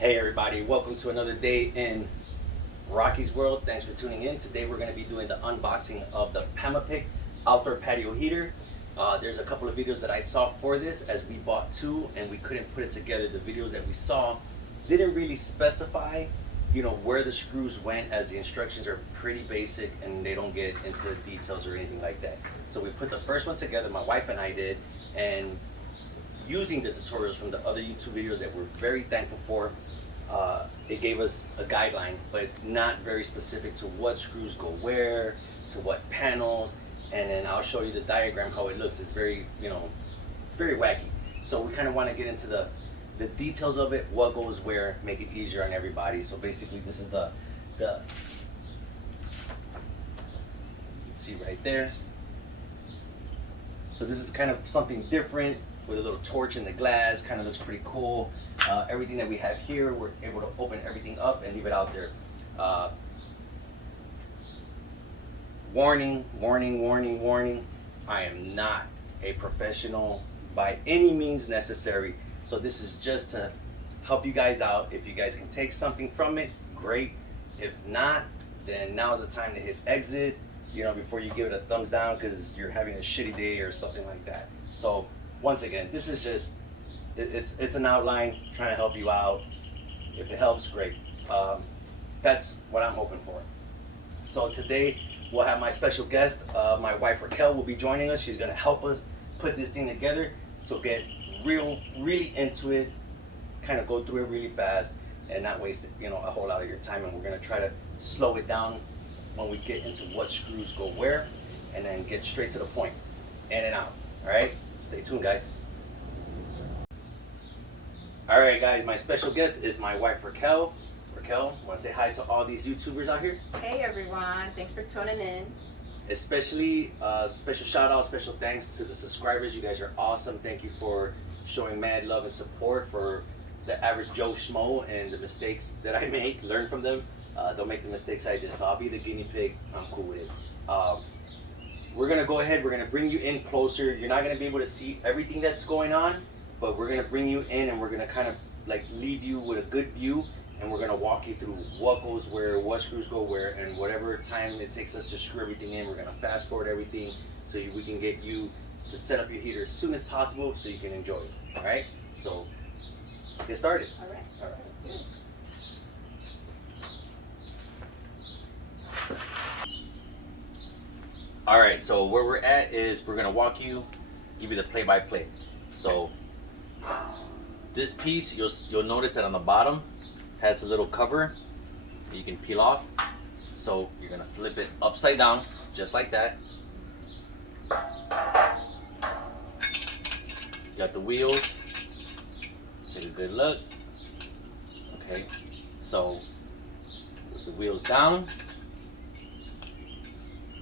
Hey everybody, welcome to another day in Rocky's World. Thanks for tuning in. Today we're going to be doing the unboxing of the Pamapic outdoor patio heater. There's a couple of videos that I saw for this as we bought two and we couldn't put it together. The videos that we saw didn't really specify, where the screws went, as the instructions are pretty basic and they don't get into details or anything like that. So we put the first one together, my wife and I did, and using the tutorials from the other YouTube videos that we're very thankful for, it gave us a guideline, but not very specific to what screws go where, to what panels, and then I'll show you the diagram how it looks. It's very, very wacky. So we kind of want to get into the details of it, what goes where, make it easier on everybody. So basically this is the you can see right there. So this is kind of something different with a little torch in the glass. Kind of looks pretty cool. Everything that we have here, we're able to open everything up and leave it out there. Warning, warning, warning, warning. I am not a professional by any means necessary. So this is just to help you guys out. If you guys can take something from it, great. If not, then now's the time to hit exit, before you give it a thumbs down because you're having a shitty day or something like that. So once again, this is just, it's an outline trying to help you out. If it helps, great. That's what I'm hoping for. So today we'll have my special guest, my wife Raquel will be joining us. She's gonna help us put this thing together. So get really into it, kind of go through it really fast and not waste a whole lot of your time. And we're gonna try to slow it down when we get into what screws go where, and then get straight to the point, in and out. All right, stay tuned, guys. All right, guys, my special guest is my wife Raquel. Raquel, want to say hi to all these YouTubers out here? Hey everyone, thanks for tuning in. Especially special shout out, special thanks to the subscribers. You guys are awesome. Thank you for showing mad love and support for the average Joe Schmo and the mistakes that I make. Learn from them. Don't make the mistakes I did. So I'll be the guinea pig. I'm cool with it. We're gonna go ahead. We're gonna bring you in closer. You're not gonna be able to see everything that's going on, but we're gonna bring you in and we're gonna kind of like leave you with a good view. And we're gonna walk you through what goes where, what screws go where, and whatever time it takes us to screw everything in, we're gonna fast forward everything so we can get you to set up your heater as soon as possible so you can enjoy it. All right? So let's get started. All right, let's do it. All right, so where we're at is we're gonna walk you, give you the play-by-play. So this piece, you'll notice that on the bottom has a little cover that you can peel off. So you're gonna flip it upside down, just like that. Got the wheels. Take a good look. Okay, so with the wheels down,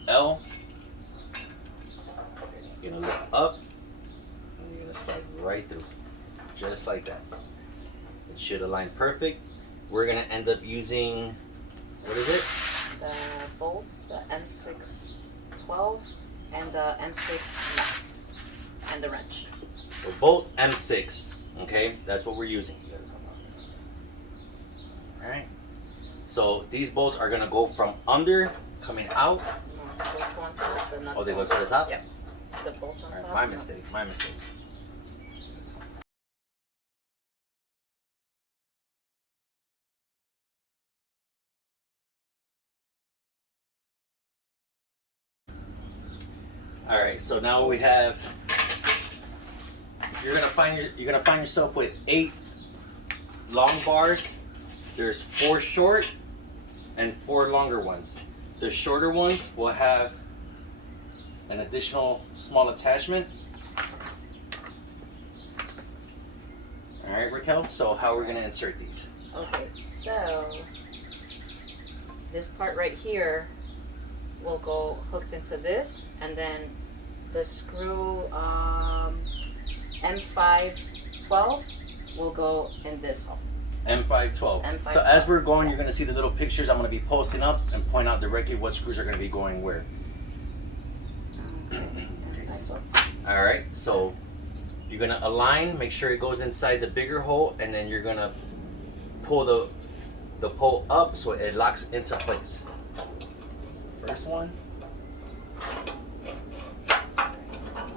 L, you're gonna lift up, and you're gonna slide right through, just like that. It should align perfect. We're gonna end up using, what is it? The bolts, the M612 and the M6 nuts and the wrench. So bolt M6, okay? That's what we're using. All right. So these bolts are gonna go from under, coming out. No, the bolts go on top, the nuts Oh, they go to the top? Yep. The bolts on top. My mistake, my mistake. All right, so now we have. You're gonna find yourself with 8 long bars. There's 4 short and 4 longer ones. The shorter ones will have an additional small attachment. All right, Raquel. So how are we gonna insert these? Okay, so this part right here will go hooked into this, and then the screw M512 will go in this hole. M512. M512. So as we're going, you're going to see the little pictures I'm going to be posting up and point out directly what screws are going to be going where. All right, so you're going to align, make sure it goes inside the bigger hole, and then you're going to pull the pole up so it locks into place. That's the first one.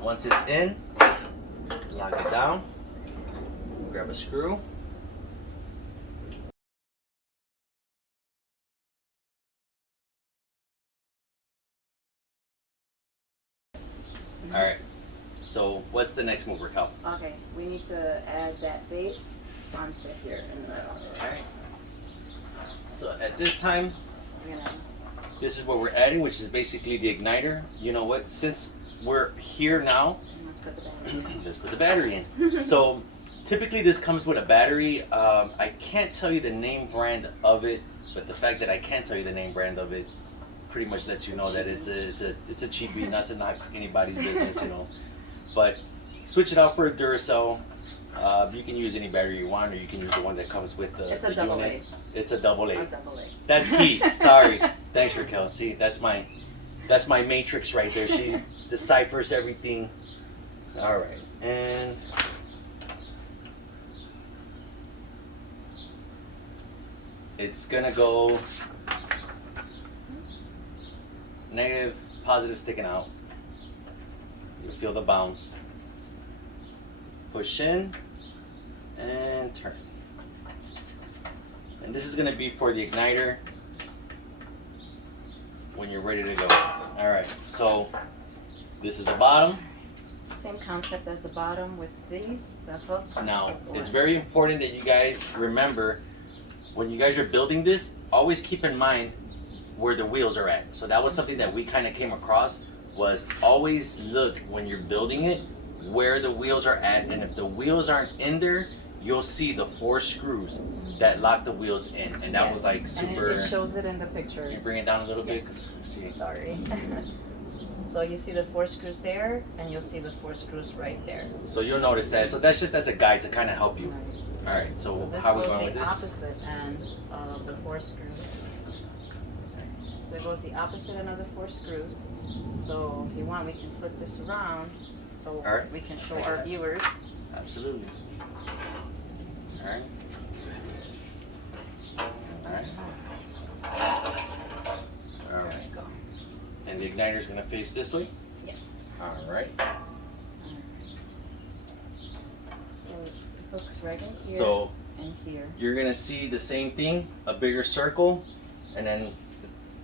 Once it's in, lock it down. Grab a screw. All right. So what's the next move, Raquel? Okay, we need to add that base onto here in the middle. All right. So at this time, We're gonna this is what we're adding, which is basically the igniter. You know what? Since we're here now, let's put the battery in. let's put the battery in. So typically this comes with a battery. I can't tell you the name brand of it, but the fact that I can't tell you the name brand of it pretty much lets you know that it's a cheapie, not to knock anybody's business, you know. But switch it out for a Duracell. You can use any battery you want, or you can use the one that comes with the It's a the double unit. A. It's a double A. A double A. That's key. Sorry. Thanks, Raquel. See, that's my matrix right there. She deciphers everything. All right, and it's gonna go negative, positive sticking out. You'll feel the bounce. Push in and turn. And this is gonna be for the igniter when you're ready to go. All right, so this is the bottom. Same concept as the bottom with these, the hooks. Now, it's very important that you guys remember when you guys are building this, always keep in mind where the wheels are at. So that was something that we kind of came across, was always look when you're building it where the wheels are at, and if the wheels aren't in there, you'll see the 4 screws that lock the wheels in, and that was like super. And it shows it in the picture. Can you bring it down a little bit? Yes. See. Sorry. So you see the 4 screws there, and you'll see the 4 screws right there. So you'll notice that. So that's just as a guide to kind of help you. All right. So this how are we goes going with the this? opposite end of the 4 screws. So it goes the opposite end of the 4 screws. So if you want, we can flip this around so All right. we can show our viewers. Absolutely. All right. All right. All There right. we go. And the igniter is going to face this way. Yes. All right. So it hooks right in here So and here. you're going to see the same thing, a bigger circle, and then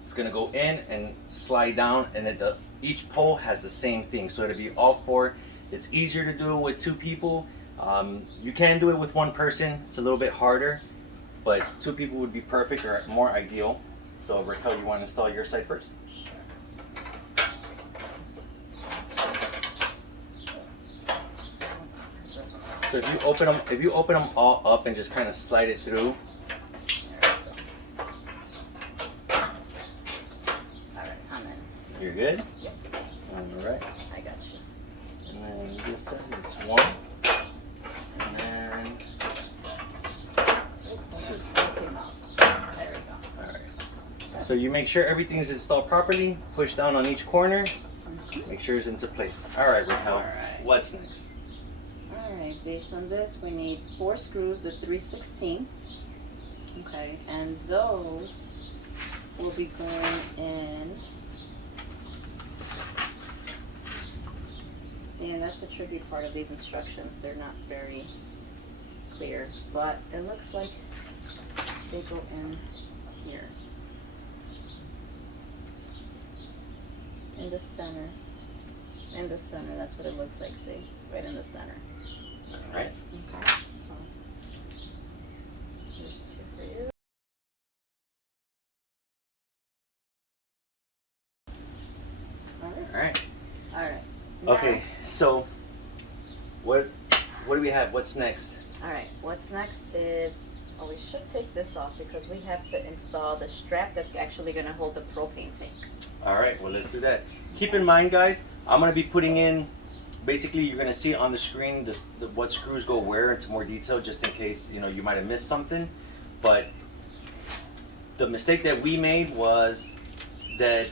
it's going to go in and slide down, and then each pole has the same thing. So it'll be all 4. It's easier to do it with 2 people. You can do it with 1 person. It's a little bit harder, but 2 people would be perfect or more ideal. So Raquel, you want to install your side first? So if you open them all up and just kind of slide it through. Alright, I'm in. You're good? Yep. All right. I got you. And then this side is 1. And then 2. Came out. There we go. All right. So you make sure everything is installed properly. Push down on each corner. Make sure it's into place. All right, Raquel. All right. What's next? Alright, based on this, we need 4 screws to 3/16. Okay, and those will be going in. See, and that's the tricky part of these instructions. They're not very clear, but it looks like they go in here. In the center. In the center, that's what it looks like, see? Right in the center. All right. Okay, so here's 2 for you. All right. All right. All right. Okay. Next. So what do we have? What's next? All right. What's next is, oh, we should take this off because we have to install the strap that's actually going to hold the propane tank. All right. Well, let's do that. Keep in mind, guys, I'm going to be putting in. Basically, you're going to see on the screen what screws go where into more detail, just in case you might have missed something. But the mistake that we made was that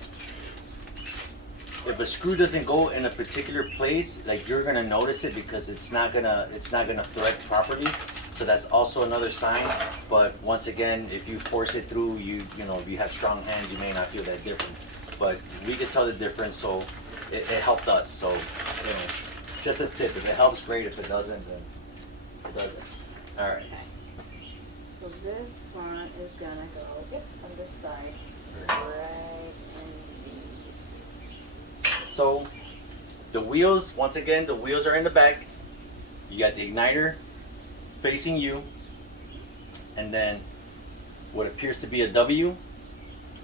if a screw doesn't go in a particular place, like you're gonna notice it because it's not gonna thread properly. So that's also another sign. But once again, if you force it through, you know, if you have strong hands, you may not feel that difference. But we could tell the difference, so it helped us. So, you know, just a tip. If it helps, great. If it doesn't, then it doesn't. All right. So this one is gonna go on this side, right in these. So the wheels, once again, the wheels are in the back. You got the igniter facing you, and then what appears to be a W.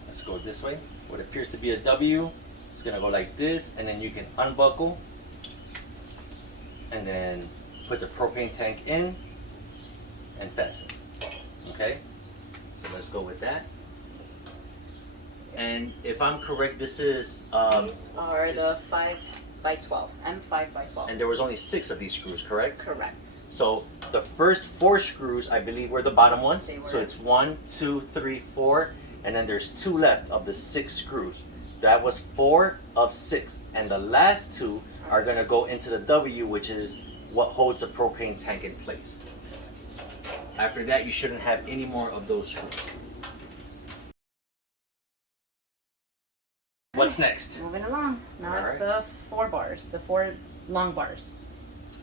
Let's go this way. What appears to be a W, it's gonna go like this, and then you can unbuckle, and then put the propane tank in and fasten. Okay, so let's go with that. And if I'm correct, this is These are the 5x12, M5x12. and there was only 6 of these screws, correct? Correct. So the first 4 screws, I believe, were the bottom ones. They were. So it's 1, 2, 3, 4, and then there's 2 left of the 6 screws. That was 4 of 6, and the last 2 are gonna go into the W, which is what holds the propane tank in place. After that, you shouldn't have any more of those screws. What's next? Moving along. Now it's Alright. the 4 bars, the 4 long bars.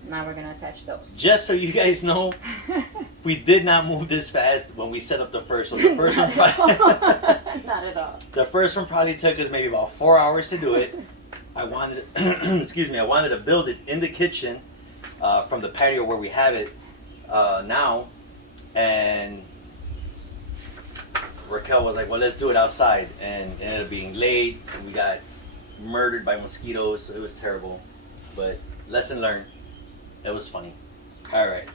Now we're gonna attach those. Just so you guys know, we did not move this fast when we set up the first one. The first one probably, Not at all. the first one probably took us maybe about 4 hours to do it. I wanted, excuse me, I wanted to build it in the kitchen from the patio where we have it now, and Raquel was like, "Well, let's do it outside," and it ended up being late, and we got murdered by mosquitoes. It was terrible, but lesson learned. It was funny. All right,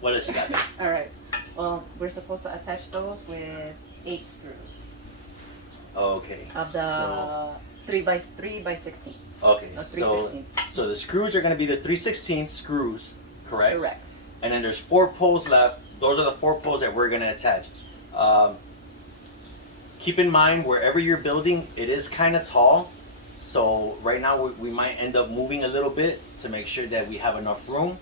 what else you got there? All right. Well, we're supposed to attach those with 8 screws Okay. of the So, 3 by 16. okay. No, So 3/16. so the screws are going to be the 3/16 screws, correct? Correct. And then there's 4 poles left. Those are the 4 poles that we're going to attach. Keep in mind, wherever you're building, it is kind of tall. So right now we might end up moving a little bit to make sure that we have enough room.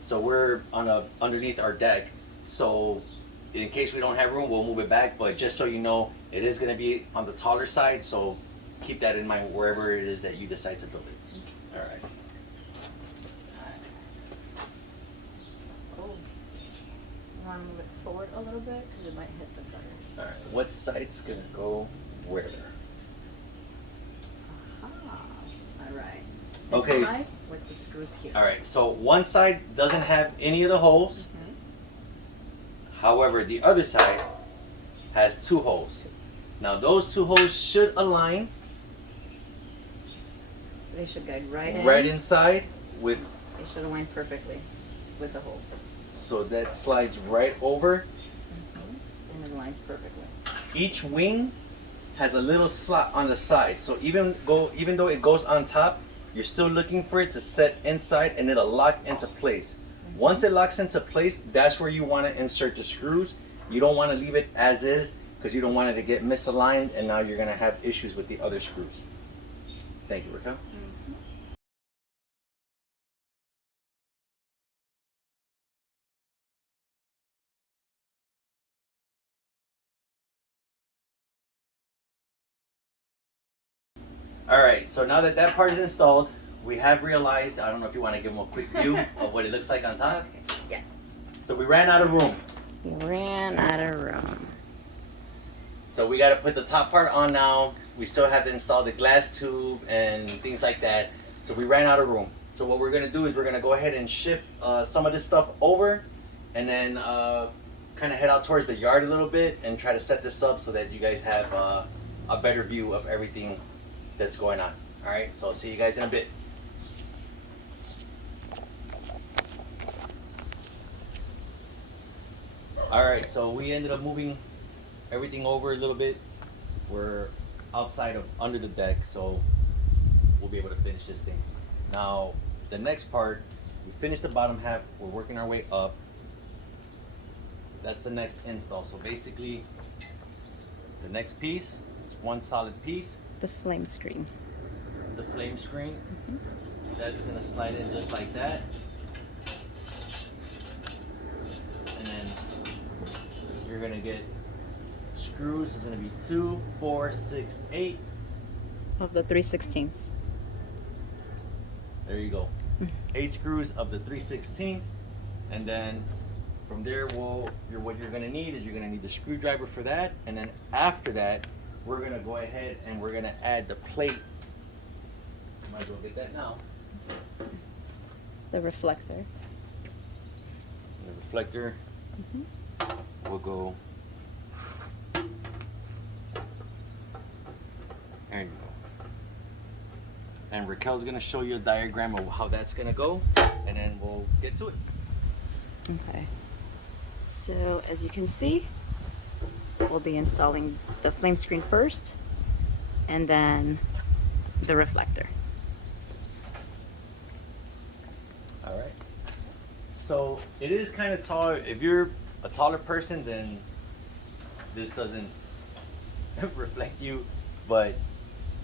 So we're underneath our deck. So in case we don't have room, we'll move it back. But just so you know, it is going to be on the taller side. So keep that in mind wherever it is that you decide to build it. All right. Oh. You want to move it forward a little bit because it might hit the gutter. All right. What side's going to go where? All right. Okay. This side with the screws here. All right. So one side doesn't have any of the holes. However, the other side has 2 holes. Now those 2 holes should align They should guide right in. right inside with, They should align perfectly with the holes. so that slides right over. And it aligns perfectly. Each wing has a little slot on the side. So even though it goes on top, you're still looking for it to set inside and it'll lock into place. Once it locks into place, that's where you want to insert the screws. You don't want to leave it as is because you don't want it to get misaligned and now you're going to have issues with the other screws. Thank you, Raquel. All right, so now that that part is installed, we have realized, I don't know if you want to give them a quick view of what it looks like on top. Okay. Yes. So we ran out of room. We ran out of room. So we got to put the top part on now. We still have to install the glass tube and things like that. So we ran out of room. So what we're going to do is we're going to go ahead and shift some of this stuff over and then kind of head out towards the yard a little bit and try to set this up so that you guys have a better view of everything that's going on. All right, so I'll see you guys in a bit. All right, so we ended up moving everything over a little bit. We're outside of under the deck, so we'll be able to finish this thing. Now, the next part, we finished the bottom half. We're working our way up. That's the next install. So basically, the next piece, it's one solid piece. The flame screen. The flame screen. That's gonna slide in just like that. you're gonna get screws. It's gonna be 2, 4, 6, 8 of the 3/16. There you go. 8 screws of the 3/16, and then from there, what you're gonna need is you're gonna need the screwdriver for that, and then after that, we're gonna go ahead and we're gonna add the plate. Might as well get that now. The reflector. The reflector will go. There you go. And Raquel's gonna show you a diagram of how that's gonna go, and then we'll get to it. Okay. So as you can see, we'll be installing the flame screen first, and then the reflector. All right. So it is kind of tall. If you're a taller person, then this doesn't reflect you, but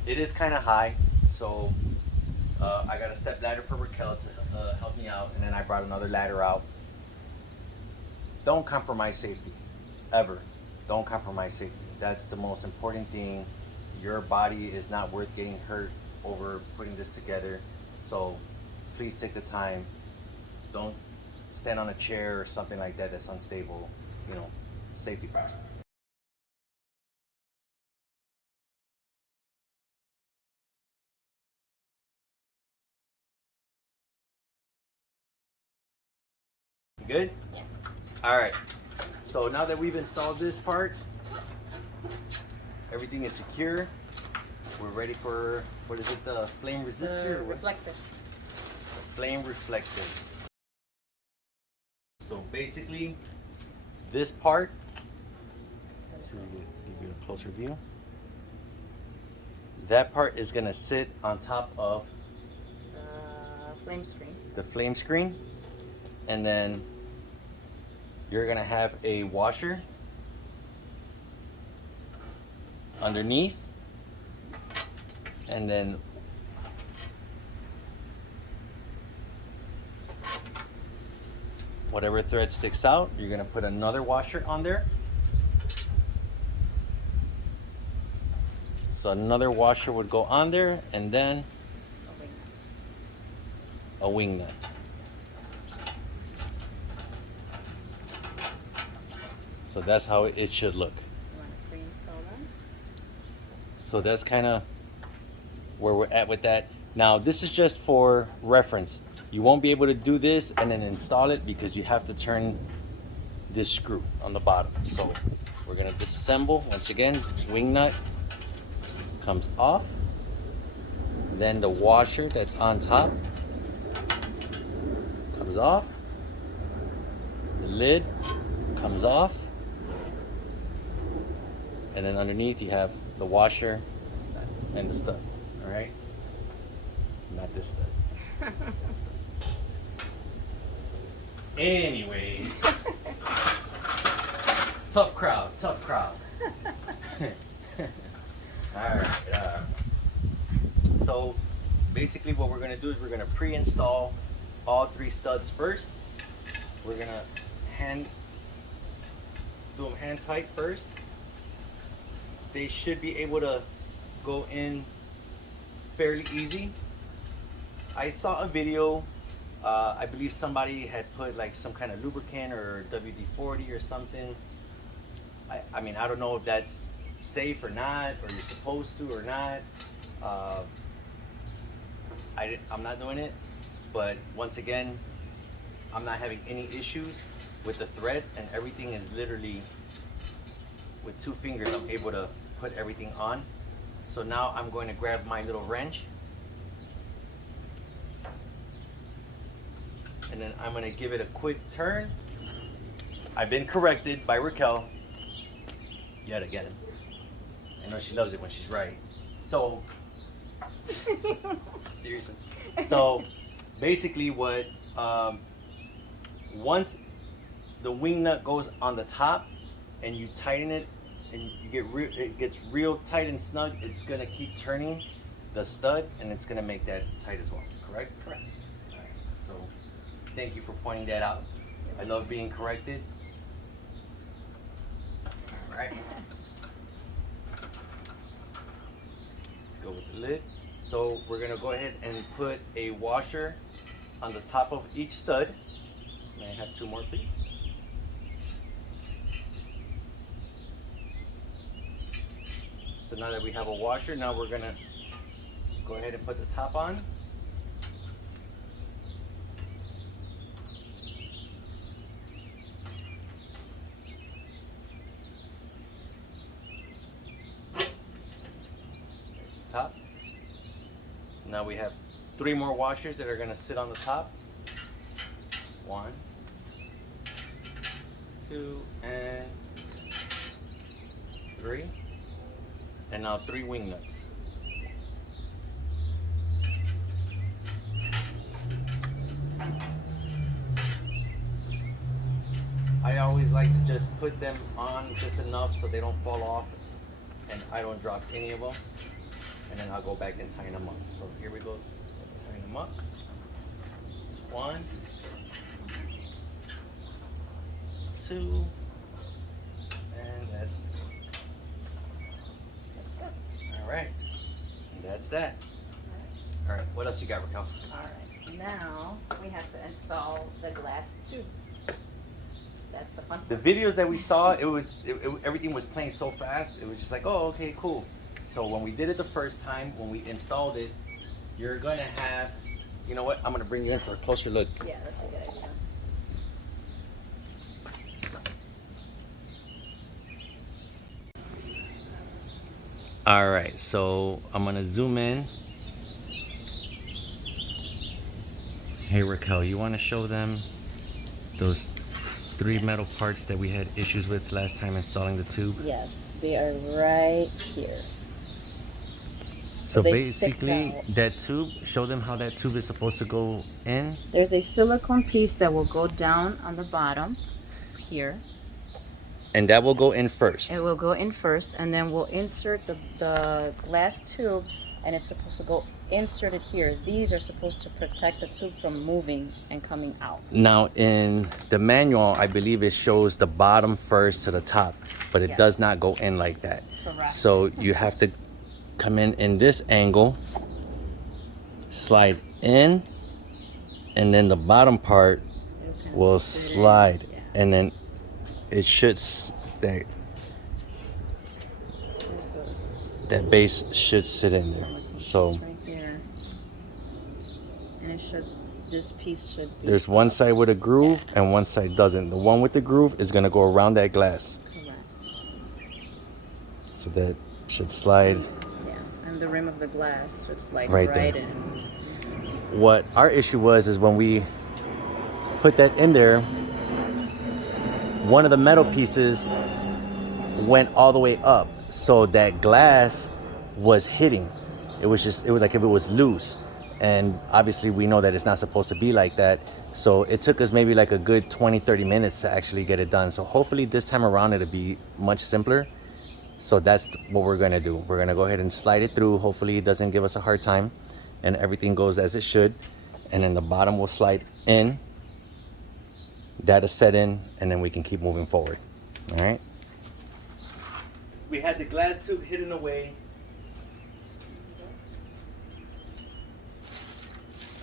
it is kind of high. So I got a step ladder for Raquel to help me out, and then I brought another ladder out. Don't compromise safety, ever. Don't compromise safety. That's the most important thing. Your body is not worth getting hurt over putting this together. So please take the time. Don't stand on a chair or something like that that's unstable. You know, safety first. Good? Yes. All right. So now that we've installed this part, everything is secure. We're ready for, what is it, the flame resistor? The or what? reflector. The flame reflector. So basically, this part, so give you a closer view. That part is gonna sit on top of The flame screen. the flame screen, and then you're gonna have a washer underneath, and then whatever thread sticks out, you're gonna put another washer on there. So another washer would go on there, and then a wing nut. So that's how it should look. You want to pre-install them? So that's kind of where we're at with that. Now this is just for reference. You won't be able to do this and then install it because you have to turn this screw on the bottom. So we're gonna disassemble. Once again, wing nut comes off. Then the washer that's on top comes off. The lid comes off. And then underneath you have the washer and the stud. All right? Not this stud. That stud. Anyway. Tough crowd, tough crowd. All right. So basically what we're gonna do is we're gonna pre-install all 3 studs first. We're gonna do them hand tight first. They should be able to go in fairly easy. I saw a video, I believe somebody had put like some kind of lubricant or WD-40 or something. I mean, I don't know if that's safe or not, or you're supposed to or not. I'm not doing it, but once again, I'm not having any issues with the thread, and everything is literally, with 2 fingers, I'm able to put everything on. So now I'm going to grab my little wrench, and then I'm going to give it a quick turn. I've been corrected by Raquel. Yet again. I know she loves it when she's right. So, seriously. So, basically what, once the wing nut goes on the top and you tighten it and it gets real tight and snug, it's gonna keep turning the stud and it's gonna make that tight as well, correct? Correct. All right. So, thank you for pointing that out. I love being corrected. right. Let's go with the lid. So we're gonna go ahead and put a washer on the top of each stud. May I have 2 more, please? So now that we have a washer, now we're gonna go ahead and put the top on. Top. Now we have 3 more washers that are going to sit on the top. 1, 2, and 3. And now 3 wing nuts. I always like to just put them on just enough so they don't fall off and I don't drop any of them. And then I'll go back and tighten them up. So here we go, tighten them up. It's 1, it's 2, and that's 3. That's good. All right, and that's that. All right, what else you got, Raquel? All right, now we have to install the glass tube. That's the fun The part. videos that we saw, everything was playing so fast. It was just like, oh, okay, cool. So when we did it the first time, when we installed it, you're gonna have, you know what? I'm gonna bring you in for a closer look. Yeah, that's a good idea. All right, so I'm gonna zoom in. Hey Raquel, you wanna show them those 3 metal parts that we had issues with last time installing the tube? Yes, they are right here. So they stick basically, out. that tube, show them how that tube is supposed to go in. There's a silicone piece that will go down on the bottom here. And that will go in first. It will go in first, and then we'll insert the glass tube, and it's supposed to go inserted here. These are supposed to protect the tube from moving and coming out. Now in the manual, I believe it shows the bottom first to the top, but it Yeah. does not go in like that. Correct. So you have to come in this angle, slide in, and then the bottom part It'll kind of will sit in. slide, Yeah. and then it should stay. There's the That base should sit in there. silicone So piece right there. And it should, this piece should be there's one side with a groove and one side doesn't. The one with the groove is gonna go around that glass. correct. So that should slide. Yeah, and the rim of the glass should slide Right right, there. in. What our issue was is when we put that in there, one of the metal pieces went all the way up, so that glass was hitting. It was like if it was loose, and obviously we know that it's not supposed to be like that. So it took us maybe like a good 20-30 minutes to actually get it done. So hopefully this time around it'll be much simpler. So that's what we're gonna do. We're gonna go ahead and slide it through. Hopefully it doesn't give us a hard time and everything goes as it should. And then the bottom will slide in. That'll set in, and then we can keep moving forward. All right. We had the glass tube hidden away.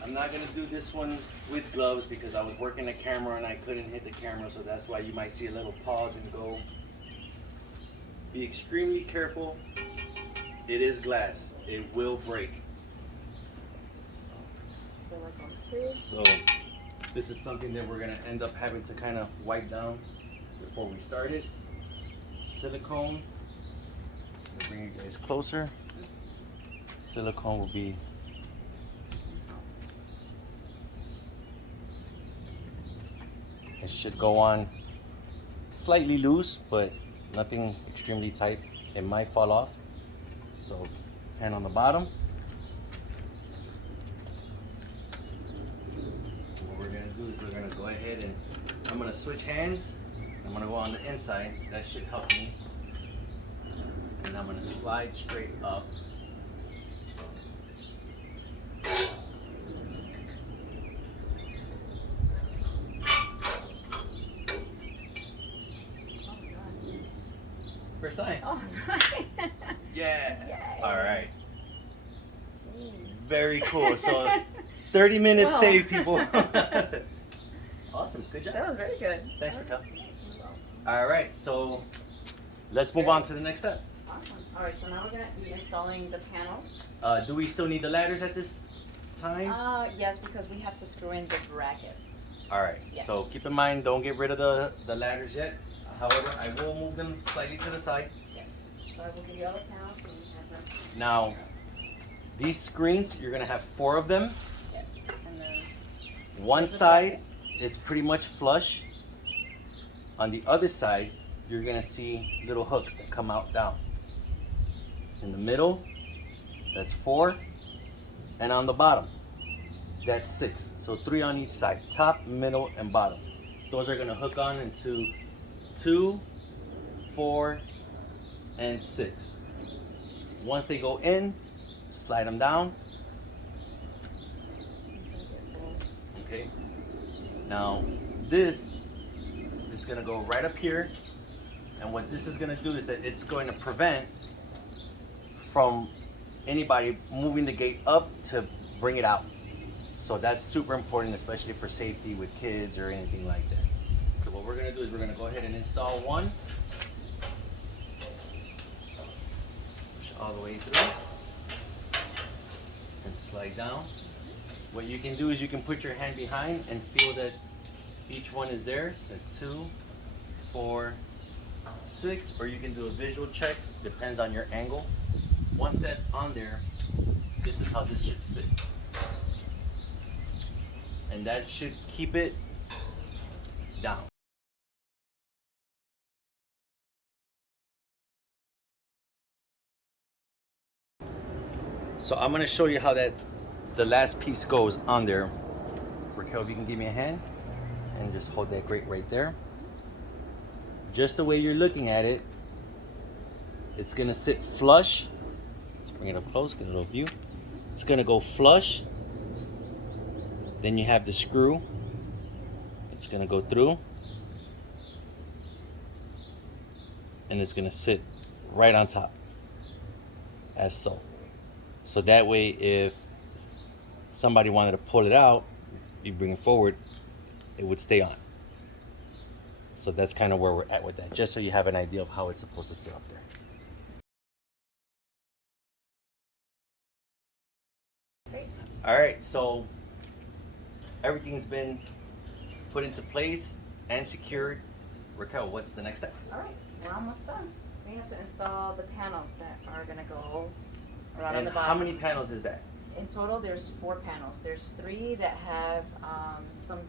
I'm not gonna do this one with gloves because I was working the camera and I couldn't hit the camera, so that's why you might see a little pause and go. Be extremely careful. It is glass. It will break. Silicone tube. So this is something that we're gonna end up having to kind of wipe down before we start it. Silicone. I'll bring you guys closer. Silicone will be it should go on slightly loose, but nothing extremely tight. It might fall off. So hand on the bottom. What we're gonna do is we're gonna go ahead and I'm gonna switch hands. I'm gonna go on the inside. That should help me. And I'm gonna slide straight up. First time. All right. Yeah. Yay. All right. Jeez. Very cool. So 30 minutes Well. saved, people. Awesome. Good job. That was very good. Thanks for That was coming. great. You're welcome. All right. So let's move on to the next step. Awesome. All right, so now we're gonna be installing the panels. Do we still need the ladders at this time? Yes, because we have to screw in the brackets. All right. Yes. So keep in mind, don't get rid of the ladders yet. However, I will move them slightly to the side. Yes. So I will give you all the panels so you have them. Now, these screens, you're gonna have 4 of them. Yes. And then One There's a side is pretty much flush. On the other side, you're gonna see little hooks that come out down. In the middle, that's 4. And on the bottom, that's 6. So 3 on each side, top, middle, and bottom. Those are gonna hook on into 2, 4, and 6. Once they go in, slide them down. Okay. Now this is gonna go right up here, and what this is gonna do is that it's going to prevent from anybody moving the gate up to bring it out. So that's super important, especially for safety with kids or anything like that. So what we're gonna do is we're gonna go ahead and install one. Push all the way through and slide down. What you can do is you can put your hand behind and feel that each one is there. That's 2, 4, 6, or you can do a visual check, depends on your angle. Once that's on there, this is how this should sit. And that should keep it down. So I'm gonna show you how the last piece goes on there. Raquel, if you can give me a hand and just hold that grate right there. Just the way you're looking at it, it's gonna sit flush. Let's bring it up close, get a little view. It's gonna go flush. Then you have the screw. It's gonna go through. And it's gonna sit right on top, as so. So that way, if somebody wanted to pull it out, you bring it forward, it would stay on. So that's kind of where we're at with that, just so you have an idea of how it's supposed to sit up there. Great. All right, so everything's been put into place and secured. Raquel, what's the next step? All right, we're almost done. We have to install the panels that are gonna go around on And the bottom. how many panels is that? In total, there's 4 panels. There's 3 that have some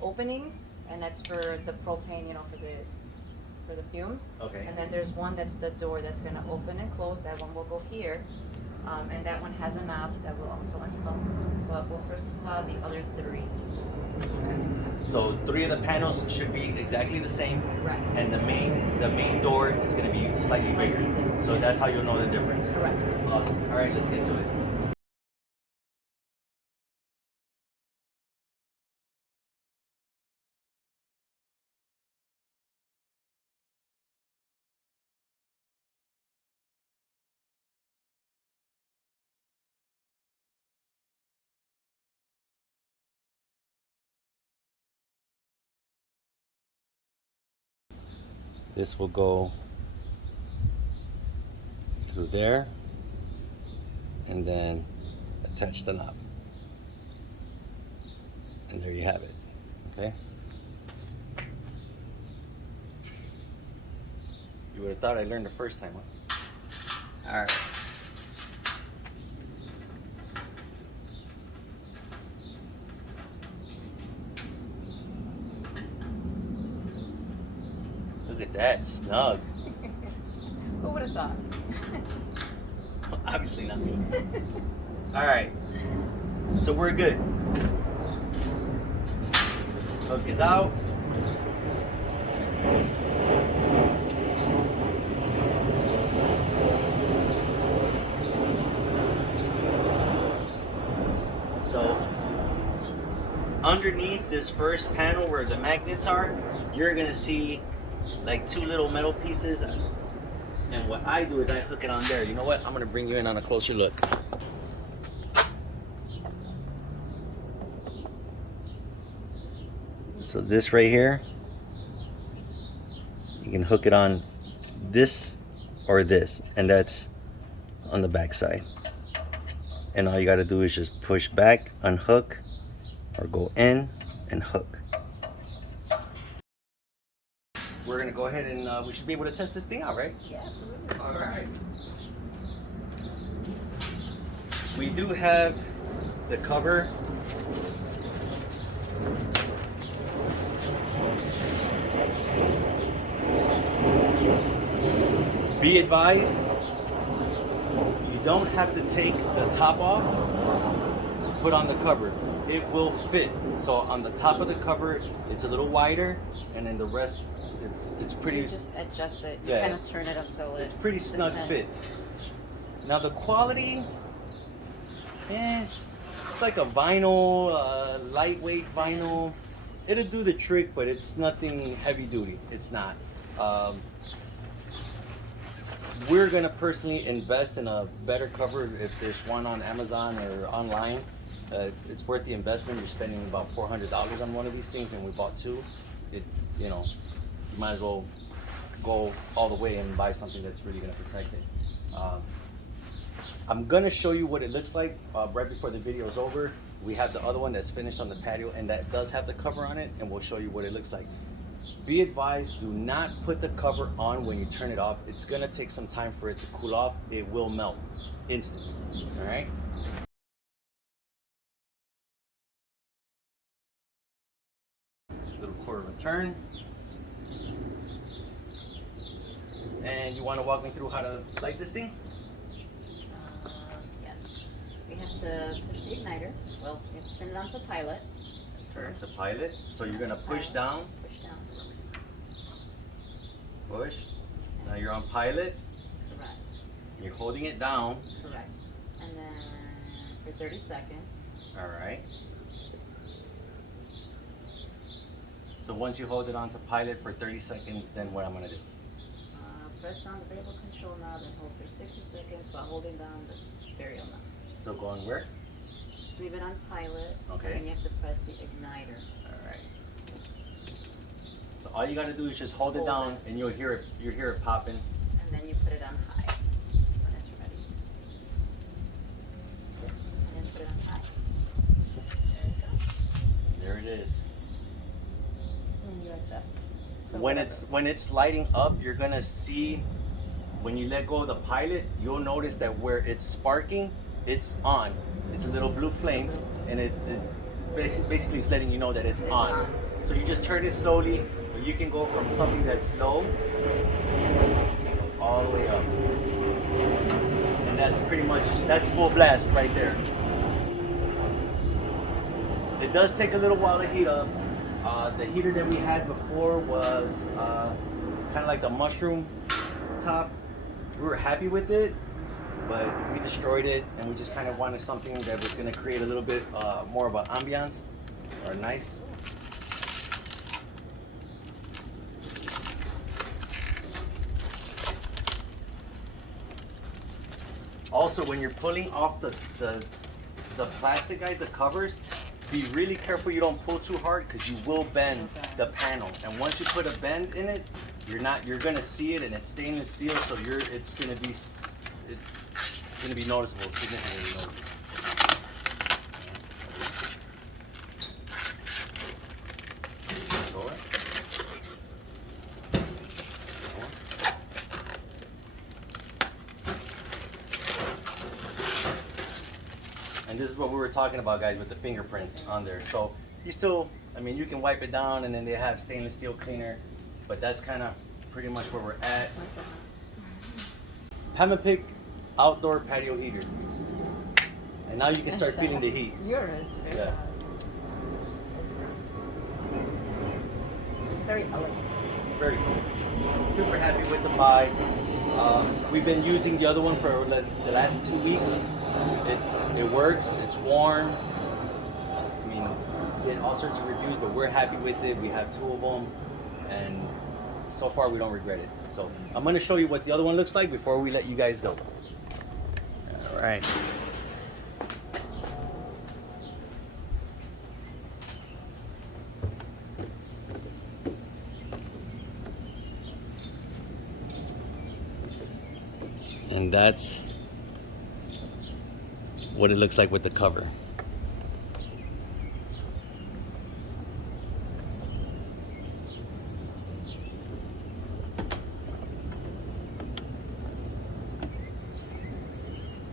openings, and that's for the propane, you know, for the fumes. Okay. And then there's one that's the door that's gonna open and close. That one will go here, and that one has a knob that will also install. But we'll first install the other 3. So 3 of the panels should be exactly the same, Correct. and the main door is going to be slightly bigger. different. So that's how you'll know the difference. Correct. Awesome. All right, let's get to it. This will go through there and then attach the knob. And there you have it. Okay? You would have thought I learned the first time, huh? All right. Look at that, snug. Who would have thought? Obviously not me. All right, so we're good. Hook is out. So underneath this first panel where the magnets are, you're gonna see like 2 little metal pieces. And what I do is I hook it on there. You know what? I'm gonna bring you in on a closer look. So this right here, you can hook it on this or this, and that's on the back side. And all you got to do is just push back, unhook, or go in and hook. We're gonna go ahead and we should be able to test this thing out, right? Yeah, absolutely. All right. We do have the cover. Be advised, you don't have to take the top off to put on the cover. It will fit. So on the top of the cover, it's a little wider, and then the rest, it's pretty. You just adjust it. You Yeah, kind of turn it until it's pretty snug fits in. fit. Now the quality, it's like a vinyl, lightweight vinyl. It'll do the trick, but it's nothing heavy duty. It's not. We're gonna personally invest in a better cover. If there's one on Amazon or online, it's worth the investment. You're spending about $400 on one of these things, and we bought two. You might as well go all the way and buy something that's really gonna protect it. I'm gonna show you what it looks like right before the video is over. We have the other one that's finished on the patio, and that does have the cover on it, and we'll show you what it looks like. Be advised, do not put the cover on when you turn it off. It's gonna take some time for it to cool off. It will melt instantly, all right? Little quarter of a turn. And you wanna walk me through how to light this thing? Yes. We have to push the igniter. Well, we have to turn it on to pilot first. To pilot. So you're gonna push down. Push down. Push. Now you're on pilot. Correct. You're holding it down. Correct. And then for 30 seconds. All right. So once you hold it on to pilot for 30 seconds, then what I'm gonna do? Press down the variable control knob and hold for 60 seconds while holding down the variable knob. So go on where? Just leave it on pilot. Okay. And then you have to press the igniter. All right. So all you gotta do is just hold it down, and you'll hear it popping. And then you put it on high when it's ready. And then put it on high. There you go. There it is. And you adjust. So When it's lighting up, you're gonna see when you let go of the pilot, you'll notice that where it's sparking, it's on. It's a little blue flame, and it basically is letting you know that it's on. So you just turn it slowly, but you can go from something that's low all the way up. And that's full blast right there. It does take a little while to heat up. The heater that we had before was kind of like the mushroom top. We were happy with it, but we destroyed it, and we just kind of wanted something that was going to create a little bit more of an ambiance or nice. Also, when you're pulling off the plastic, guys, the covers, be really careful you don't pull too hard, because you will bend the panel. And once you put a bend in it, you're gonna see it, and it's stainless steel, so it's gonna be noticeable, significantly noticeable. And this is what we were talking about, guys, with the fingerprints on there. So you still, you can wipe it down, and then they have stainless steel cleaner, but that's kind of pretty much where we're at. Pamapic outdoor patio heater. And now you can start feeling the heat. Yours, very hot. It's nice. Very elegant. Very cool. Super happy with the buy. We've been using the other one for the last 2 weeks. It works. It's warm. Get all sorts of reviews, but we're happy with it. We have 2 of them, and so far we don't regret it. So I'm gonna show you what the other one looks like before we let you guys go. All right. And that's what it looks like with the cover.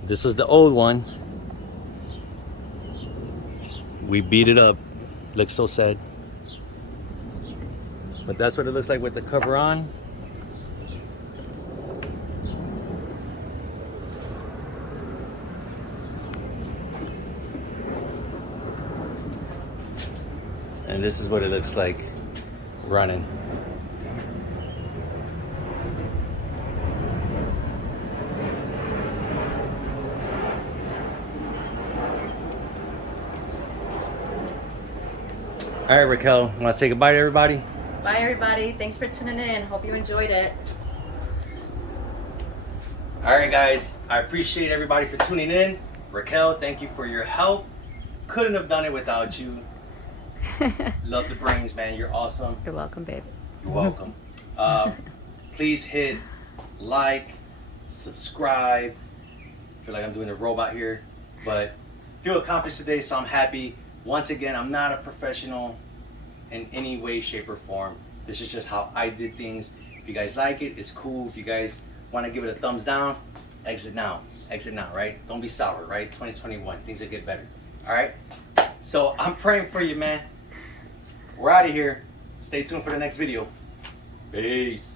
This was the old one. We beat it up. Looks so sad. But that's what it looks like with the cover on. And this is what it looks like running. All right, Raquel, want to say goodbye to everybody? Bye, everybody. Thanks for tuning in. Hope you enjoyed it. All right, guys, I appreciate everybody for tuning in. Raquel, thank you for your help. Couldn't have done it without you. Love the brains, man. You're awesome. You're welcome, babe. You're welcome. Please hit like, subscribe. I feel like I'm doing a robot here, but feel accomplished today, so I'm happy. Once again, I'm not a professional in any way, shape, or form. This is just how I did things. If you guys like it, it's cool. If you guys want to give it a thumbs down, exit now. Exit now, right? Don't be sour, right? 2021, things will get better. All right? So I'm praying for you, man. We're out of here. Stay tuned for the next video. Peace.